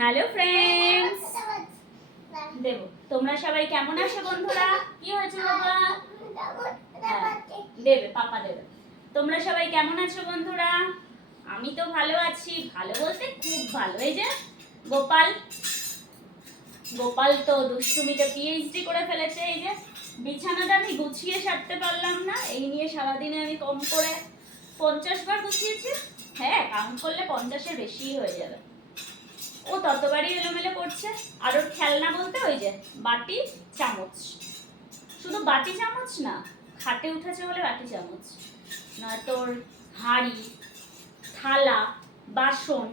Hello friends, দেব তোমরা সবাই কেমন আছো বন্ধুরা? কি হয়েছে বাবা? দেবে, পাপা দেবে। তোমরা সবাই কেমন আছো বন্ধুরা? আমি তো ভালো আছি, ভালো বলতে খুব ভালো। এই যে গোপাল গোপাল তো দুষ্টুমিতে পিএইচডি করে ফেলেছে। এই যে বিছানাটা আমি গুছিয়ে সারতে পারলাম না, এই নিয়ে সারাদিনে আমি কম করে 50 বার গুছিয়েছি। হ্যাঁ, কাউন্ট করলে 50-এর বেশিই হয়ে যাবে। ও ততবারই এলোমেলো করছে। আর ওর খেলনা বলতে ওই যে বাটি চামচ, শুধু বাটি চামচ না, খাটে উঠেছে বলে বাটি চামচ নয়তো ওর হাঁড়ি, থালা, বাসন,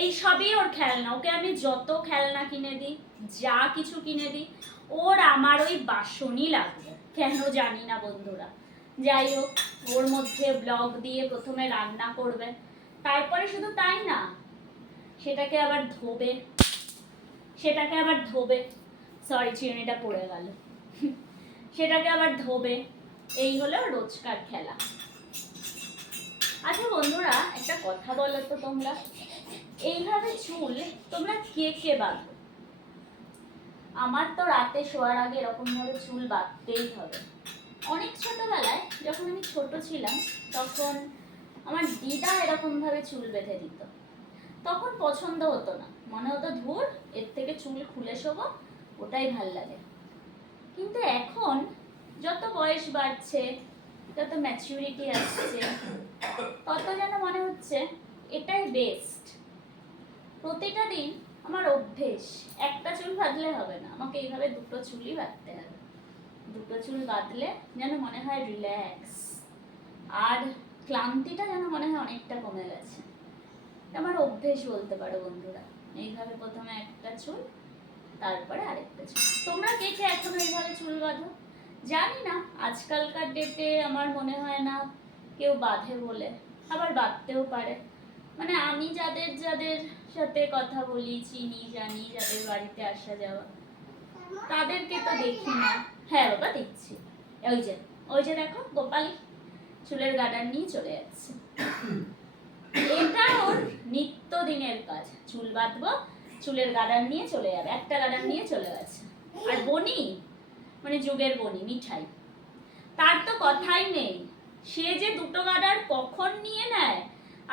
এই সবই ওর খেলনা। ওকে আমি যত খেলনা কিনে দিই, যা কিছু কিনে দিই, ওর আমার ওই বাসনই লাগবে, কেন জানি না বন্ধুরা। যাই হোক, ওর মধ্যে ব্লগ দিয়ে প্রথমে রান্না করবে, তারপরে শুধু তাই না, সেটাকে আবার ধোবে, সরি চিরুনিটা পড়ে গেল, সেটাকে আবার ধোবে। এই হলো রোজকার খেলা। আচ্ছা বন্ধুরা, একটা কথা বলো তো, তোমরা এইভাবে চুল তোমরা কে কে বাঁধো? আমার তো রাতে শোয়ার আগে এরকম ভাবে চুল বাঁধতেই হবে। অনেক ছোটবেলায় যখন আমি ছোট ছিলাম, তখন আমার দিদা এরকম ভাবে চুল বেঁধে দিত। তখন পছন্দ হতো না, মনে হতো ধুর, এর থেকে চুল খুলে শোবো, ওটাই ভাল লাগে। কিন্তু এখন যত বয়স বাড়ছে, যত ম্যাচুরিটি আসছে, তত যেন মনে হচ্ছে এটাই বেস্ট। প্রতিটা দিন আমার অভ্যেস, একটা চুল বাঁধলে হবে না, আমাকে এইভাবে দুটো চুলই বাঁধতে হবে। দুটো চুল বাঁধলে যেন মনে হয় রিল্যাক্স, আর ক্লান্তিটা যেন মনে হয় অনেকটা কমে গেছে। আমার অভ্যেস বলতে পারো বন্ধুরা। এইভাবে প্রথমে একটা চুল, তারপরে আরেকটা চুল। তোমরা কে কে এখনো এইভাবে চুল বাঁধো? জানি না, আজকালকার ডেটে আমার মনে হয় না কেউ বাঁধে বলে, আবার বাঁধতেও পারে। মানে আমি যাদের যাদের সাথে কথা বলি, চিনি, জানি, যাদের বাড়িতে আসা যাওয়া, তাদেরকে তো দেখি না। হ্যাঁ বাবা, দেখছি। ওই যে দেখো, গোপাল চুলের গার্ডার নিয়ে চলে যাচ্ছে। এটা ওর নিত্যদিনের কাজ, চুল বাঁধবো, চুলের গার্ডার নিয়ে চলে যাবে। একটা গার্ডার নিয়ে চলে গেছে। আর বনি, মানে যুগের বনি মিঠাই, তার তো কথাই নেই। সে যে দুটো গার্ডার কখন নিয়ে নেয়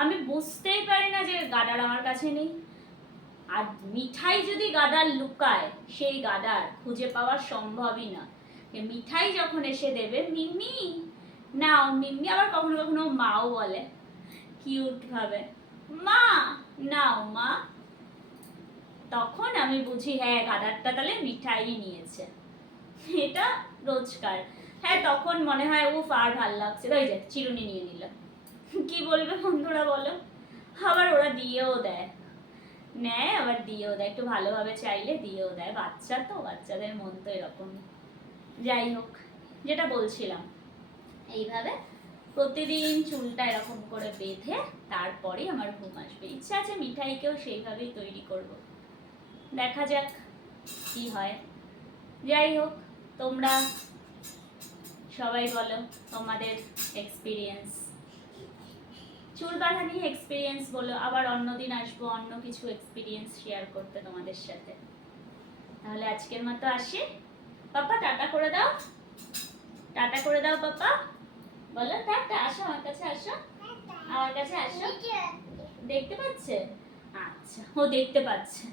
আমি বুঝতেই পারি না, যে গার্ডার আমার কাছে নেই। আর মিঠাই যদি গার্ডার লুকায়, সেই গার্ডার খুঁজে পাওয়া সম্ভবই না। মিঠাই যখন এসে দেবে, মিম্মি নাও, মিম্মি আবার কখনো কখনো মাও বলে কিউট ভাবে, মা নাও মা, তখন আমি বুঝি হ্যাঁ, গার্ডারটা তাহলে মিঠাই নিয়েছে। এটা রোজকার। হ্যাঁ, তখন মনে হয় উফ, আর ভাল লাগছে, ওই যে চিরুনি নিয়ে নিল। কি বলবে বন্ধুরা বলো? আবার ওরা দিয়েও দেয়, নেয় আবার দিয়েও দেয়, একটু ভালোভাবে চাইলে দিয়েও দেয়। বাচ্চা তো, বাচ্চাদের মন তো এরকম। যাই হোক, যেটা বলছিলাম, এইভাবে প্রতিদিন চুলটা এরকম করে বেঁধে তারপরে আমার ঘুম আসবে। ইচ্ছা আছে মিঠাইকেও সেইভাবেই তৈরি করব, দেখা যাক কি হয়। যাই হোক, তোমরা সবাই বলো তোমাদের এক্সপিরিয়েন্স, চুল বাঁধা নিয়ে এক্সপিরিয়েন্স বলো। আবার অন্যদিন আসবো অন্য কিছু এক্সপিরিয়েন্স শেয়ার করতে তোমাদের সাথে। তাহলে আজকের মতো আসি। পাপা টাটা করে দাও, টাটা করে দাও পাপা, বলো টাটা। আসো আমার কাছে, আসো আমার কাছে আসো। দেখতে পাচ্ছে? আচ্ছা, ও দেখতে পাচ্ছে।